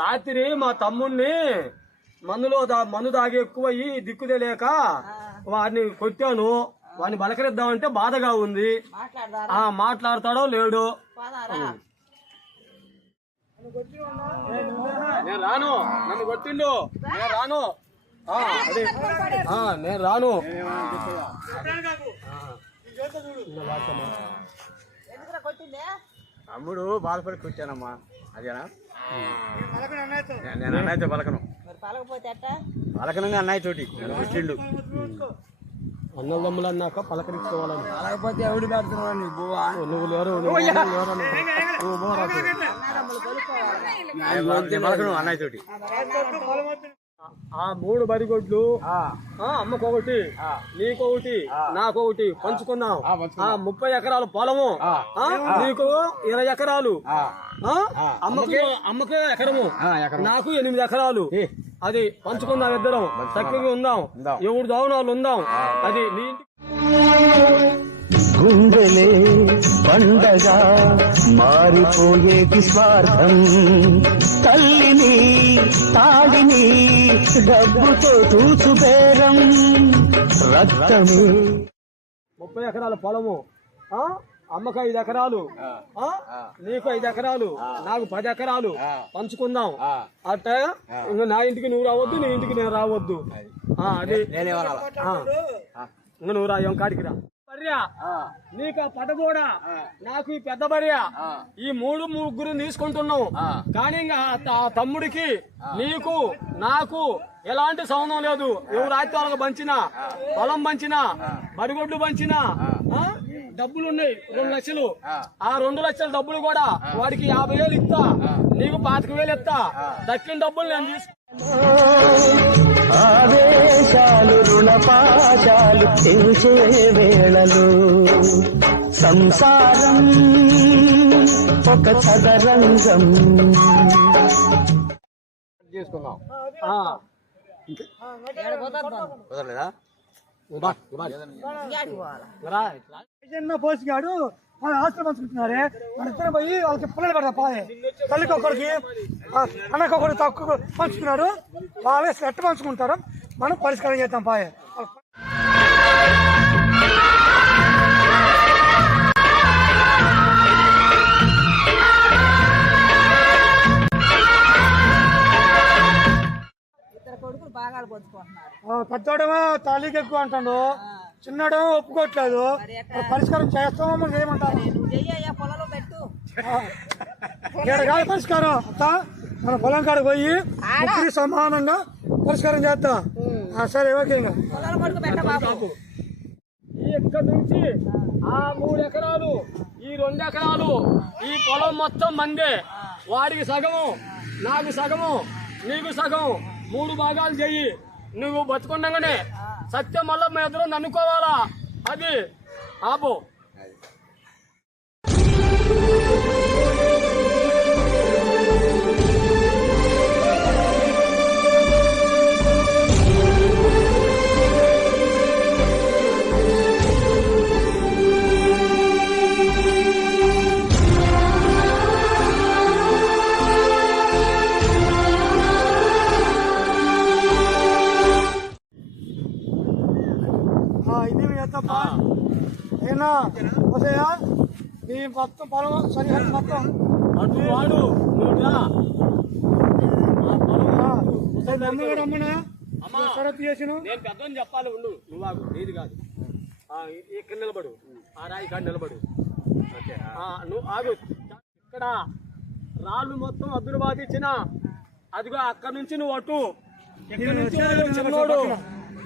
రాత్రి మా తమ్ముణ్ణి మందు దాగి ఎక్కువయ్యి దిక్కు తెలియక వాడిని కొట్టాను. వాడిని బలకరిద్దామంటే బాధగా ఉంది. మాట్లాడతాడో లేడు. నేను రాను, నన్ను కొట్టిండు. నేను రాను, నేను రాను. తమ్ముడు బాధపడి కొట్టానమ్మా. అదేనా? నేను అన్నయ్యతో పలకను. పలకనంగా అన్నయ్య తోటి కొట్టిండు. అన్నదమ్ములు అన్నాక పలకరించుకోవాలని. పలకపోతే ఎవడు పెడుతున్నావు నువ్వు పలకను అన్నయ్య తోటి. ఆ 3 బరిగొడ్లు అమ్మకొకటి, నీకొకటి, నాకొకటి పంచుకున్నాం. 30 ఎకరాల పొలము, నీకు 20 ఎకరాలు, అమ్మకు ఎకరము, నాకు 8 ఎకరాలు. అది పంచుకుందాం, ఇద్దరం చక్కగా ఉందాం, ఎవడు దావునాలు ఉందాం. అది నీ గుండెలే పండగా మారిపోయేటి స్వార్థం, తల్లిని తాడిని డబ్బుతో చూసుబేరం, రక్తమే. 30 ఎకరాల పొలము, అమ్మకు 5 ఎకరాలు, నీకు 5 ఎకరాలు, నాకు 10 ఎకరాలు పంచుకుందాం. అట్ట ఇంకా నా ఇంటికి నువ్వు రావద్దు, నీ ఇంటికి నేను రావద్దు. అది ఇంకా నువ్వు రా, ఏం కాడికి రా. నీకు ఆ పటగోడ, నాకు ఈ పెద్ద భార్య, ఈ 3 తీసుకుంటున్నాం. కానీ ఇంకా తమ్ముడికి, నీకు, నాకు ఎలాంటి సంబంధం లేదు. ఎవరు రాత్రి వాళ్ళకి పంచినా, పొలం పంచినా, మరిగొడ్లు పంచినా, డబ్బులున్నాయి 2 లక్షలు. ఆ 2 లక్షల డబ్బులు కూడా వాడికి 50,000 ఇస్తా, నీకు 25,000 ఇస్తా. దక్కిన డబ్బులు నేను తీసుకు. ఆవేశాలు రుణపాశాలు తెంచే వేళలు, సంసారం ఒక చదరంగం. చేసుకుందాం. పోసిగాడు హాస్టల్ పంచుకుంటున్నారే, మన ఇద్దరు పోయి వాళ్ళకి పిల్లలు పెడతా పాయే. తల్లికి ఒకరికి అన్నకి ఒకరికి తక్కువ పంచుకున్నాడు. వాళ్ళే ఎట్ట పంచుకుంటారు, మనం పరిష్కారం చేద్దాం పాయే. పెద్దోడేమో తల్లికి ఎక్కువ అంటాడు, చిన్నడేమో ఒప్పుకోవట్లేదు. పరిష్కారం చేస్తామో చేయమంటారు. కాదు పరిష్కారం అత్తా, మన పొలం కాడ పోయి ముగ్గురి సమానంగా పరిష్కారం చేద్దాం. సరే ఓకే. ఇక్కడ నుంచి ఆ 3 ఎకరాలు, ఈ 2 ఎకరాలు, ఈ పొలం మొత్తం మందే. వాడికి సగము, నాకు సగము, నీకు సగం, 3 భాగాలు చెయ్యి. నువ్వు బతుకుండగానే సత్యం వల్ల మీ ఇద్దరు నన్నుకోవాలా. అది ఆపో. ఏనా వసయా నీ మొత్తం పొలం సరిహద్దు మొత్తం అటు వాడు చేసిన నేను పెద్దని చెప్పాలి. ఉండు, నువ్వు నీది కాదు. ఇక్కడ నిలబడు, ఆ రాయి కాడ నిలబడు. నువ్వు ఆగు. ఇక్కడ రాళ్ళు మొత్తం అద్దులు బాధించిన, అదిగో అక్కడ నుంచి నువ్వు అటు, ఇక్కడ నుంచి చిన్నోడు,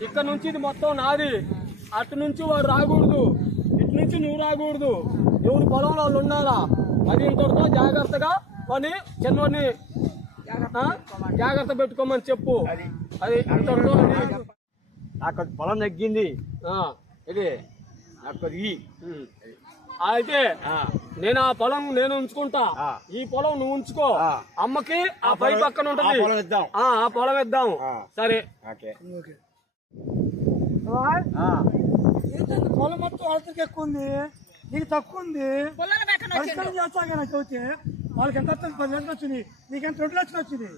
ఇక్కడ నుంచి ఇది మొత్తం నాది. అటు నుంచి వాడు రాకూడదు, ఇటు నుంచి నువ్వు రాకూడదు. ఎవరు పొలంలో వాళ్ళు ఉండాలా. అది ఇంతటితో జాగ్రత్తగా పని చిన్నవాడిని జాగ్రత్త పెట్టుకోమని చెప్పు. అది ఇంతటితో. నాకు పొలం తగ్గింది, ఇది అయితే నేను ఆ పొలం నేను ఉంచుకుంటా, ఈ పొలం నువ్వు ఉంచుకో. అమ్మకి ఆ పై పక్కన ఉంటది, ఆ పొలం ఇద్దాం. సరే పొలం మొత్తం వాళ్ళకి ఎక్కువ ఉంది. నీకు తక్కువ ఉంది పరిష్కారం చేస్తాగా నాకు చెబితే వాళ్ళకి ఎంత వస్తుంది 10 లక్షలు వచ్చింది నీకెంత 2 లక్షలు వచ్చింది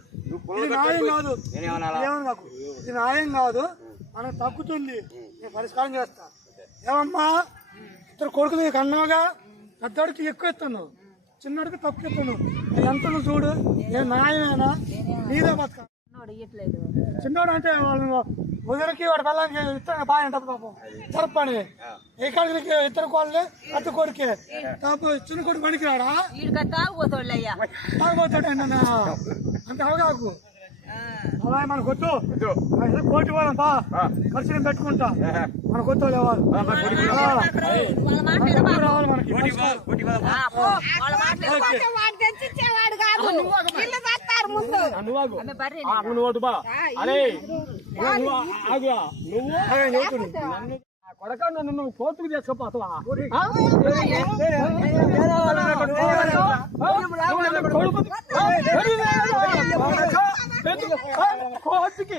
ఇది న్యాయం కాదు ఏమని నాకు ఇది న్యాయం కాదు మనకు తగ్గుతుంది నేను పరిష్కారం చేస్తా ఏమమ్మా ఇద్దరు కొడుకు నీకు అన్నావుగా పెద్దోడికి ఎక్కువ ఇస్తాను చిన్నోడికి తక్కువ ఇస్తాను ఎంత చూడు నేను న్యాయమేనా నీదే బతక చిన్నోడు అంటే వాళ్ళు ముదరికి వాడి పిల్లలకి ఇస్తాను బాగా ఉంటుంది పాపం జరపని ఎక్కడికి ఇద్దరు కోళ్ళే అత్త కొడుకే చిన్న కొడుకు పనికి రాడా తాగుపోతాడు అంత అవగాకు అలా మన కొట్టు కోటి వాళ్ళం బా ఖర్చు పెట్టుకుంటా మన కొత్త లేవాలి రావాలి మనకి కొడక నన్ను నువ్వు కోర్టుకు తీసుకుపోతావా కోర్టుకి